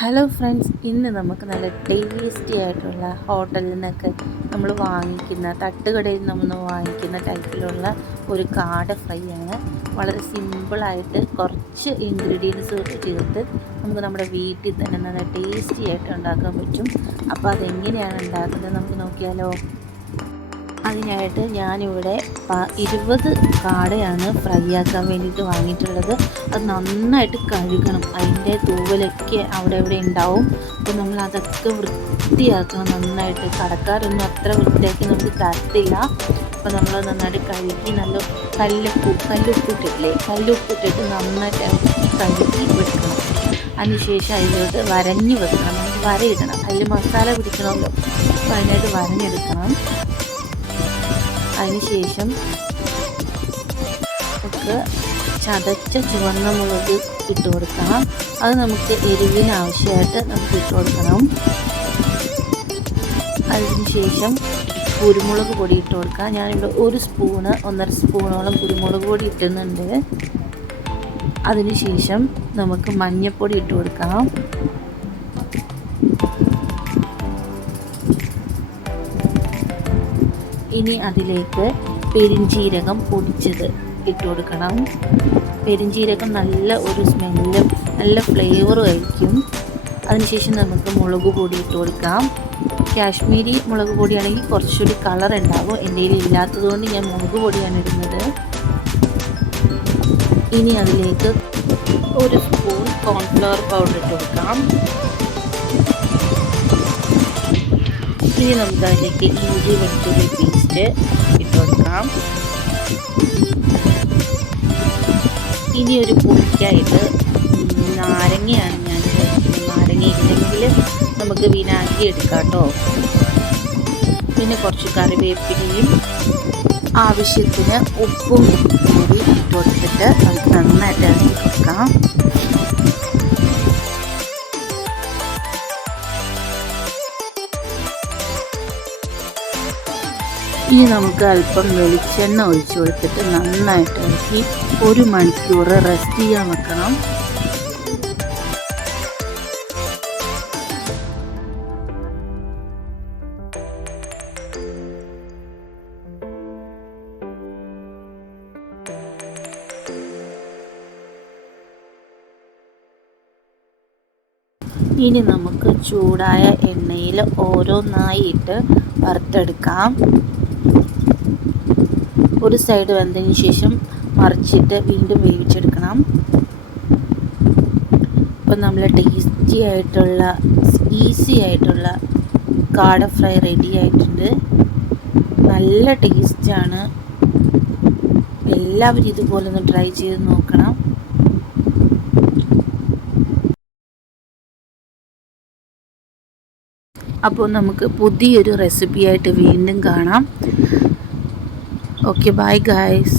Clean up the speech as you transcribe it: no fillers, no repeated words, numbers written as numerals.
Hello friends, ഇന്ന് നമുക്ക് നല്ല ടേസ്റ്റി ആയിട്ടുള്ള ഹോട്ടലിൽ നിന്നൊക്കെ നമ്മൾ വാങ്ങിക്കുന്ന തട്ടുകടയിൽ നമ്മൾ വാങ്ങിക്കുന്ന ടൈപ്പിലുള്ള ഒരു കാട ഫ്രൈ ആണ്. വളരെ സിമ്പിളായിട്ട് കുറച്ച് ഇൻഗ്രീഡിയൻസ് ചേർത്ത് നമുക്ക് നമ്മുടെ വീട്ടിൽ തന്നെ നല്ല ടേസ്റ്റി ആയിട്ട് ഉണ്ടാക്കാൻ പറ്റും. അപ്പോൾ അതെങ്ങനെയാണ് ഉണ്ടാക്കുന്നത് നമുക്ക് നോക്കിയാലോ. അതിനായിട്ട് ഞാനിവിടെ 20 കാടയാണ് ഫ്രൈ ആക്കാൻ വേണ്ടിയിട്ട് വാങ്ങിയിട്ടുള്ളത്. അത് നന്നായിട്ട് കഴുകണം, അതിൻ്റെ തൂവലൊക്കെ അവിടെ ഇവിടെ ഉണ്ടാവും. അപ്പോൾ നമ്മൾ അതൊക്കെ വൃത്തിയാക്കണം നന്നായിട്ട്. കടക്കാരൊന്നും അത്ര വൃത്തിയാക്കി നമുക്ക് തരത്തില്ല. അപ്പോൾ നമ്മൾ നന്നായിട്ട് കഴുകി നല്ല കല്ലുപ്പിട്ടിട്ട് നന്നായിട്ട് കഴുകി വെക്കണം. അതിനുശേഷം അതിലോട്ട് വരഞ്ഞ് വെക്കണം, നമുക്ക് വരയിടണം. അതിൽ മസാല പിടിക്കണമല്ലോ, അപ്പോൾ അതിനായിട്ട് വരഞ്ഞെടുക്കണം. അതിനുശേഷം നമുക്ക് ചതച്ച ചുവന്ന മുളക് ഇട്ട് കൊടുക്കണം. അത് നമുക്ക് എരിവിന് ആവശ്യമായിട്ട് നമുക്ക് ഇട്ട് കൊടുക്കണം. അതിനുശേഷം കുരുമുളക് പൊടി ഇട്ട് കൊടുക്കാം. ഞാനിവിടെ 1-1.5 സ്പൂണോളം കുരുമുളക് പൊടി ഇട്ടുന്നുണ്ട്. അതിനുശേഷം നമുക്ക് മഞ്ഞൾപ്പൊടി ഇട്ട് കൊടുക്കാം. ഇനി അതിലേക്ക് പെരിഞ്ജീരകം പൊടിച്ചത് ഇട്ട് കൊടുക്കണം. പെരിഞ്ജീരകം നല്ല ഒരു സ്മെല്ലും നല്ല ഫ്ലേവറും ആയിരിക്കും. അതിനുശേഷം നമുക്ക് മുളക് പൊടി ഇട്ട് കൊടുക്കാം. കാശ്മീരി മുളക് പൊടിയാണെങ്കിൽ കുറച്ചുകൂടി കളർ ഉണ്ടാകും. എൻ്റെ കയ്യിൽ ഇല്ലാത്തതുകൊണ്ട് ഞാൻ മുളക് പൊടിയാണ് ഇടുന്നത്. ഇനി അതിലേക്ക് 1 സ്പൂൺ കോൺഫ്ലവർ പൗഡർ ഇട്ട് കൊടുക്കാം. ഇനി നമുക്ക് അതിലേക്ക് ഇഞ്ചി വെളുത്തുള്ളി പേസ്റ്റ് ഇട്ട് കൊടുക്കാം. ഇനി ഒരു പുളിക്കായിട്ട് നാരങ്ങയാണ് ഞാൻ കഴിക്കുന്നത്. നാരങ്ങ ഇല്ലെങ്കിൽ നമുക്ക് വിനാഗിരി എടുക്കാം കേട്ടോ. പിന്നെ കുറച്ച് കറിവേപ്പിലയും ആവശ്യത്തിന് ഉപ്പും കൂടി ഇട്ട് കൊടുത്തിട്ട് നമുക്ക് നന്നായിട്ട് ഇറക്കി കൊടുക്കാം. ഇനി നമുക്ക് അല്പം വെളിച്ചെണ്ണ ഒഴിച്ച് കൊടുത്തിട്ട് നന്നായിട്ട് ഇറക്കി 1 മണിക്കൂർ റെസ്റ്റ് ചെയ്യാൻ വെക്കണം. ഇനി നമുക്ക് ചൂടായ എണ്ണയിൽ ഓരോന്നായി ഇട്ട് വറുത്തെടുക്കാം. ഒരു സൈഡ് വെന്തതിന് ശേഷം മറിച്ചിട്ട് വീണ്ടും വേവിച്ചെടുക്കണം. ഇപ്പം നമ്മൾ ഈസി ആയിട്ടുള്ള കാട ഫ്രൈ റെഡി ആയിട്ടുണ്ട്. നല്ല ടേസ്റ്റാണ്. എല്ലാവരും ഇതുപോലെ ഒന്ന് ട്രൈ ചെയ്ത് നോക്കണം. അപ്പോൾ നമുക്ക് പുതിയൊരു റെസിപ്പിയായിട്ട് വീണ്ടും കാണാം. Okay, bye guys.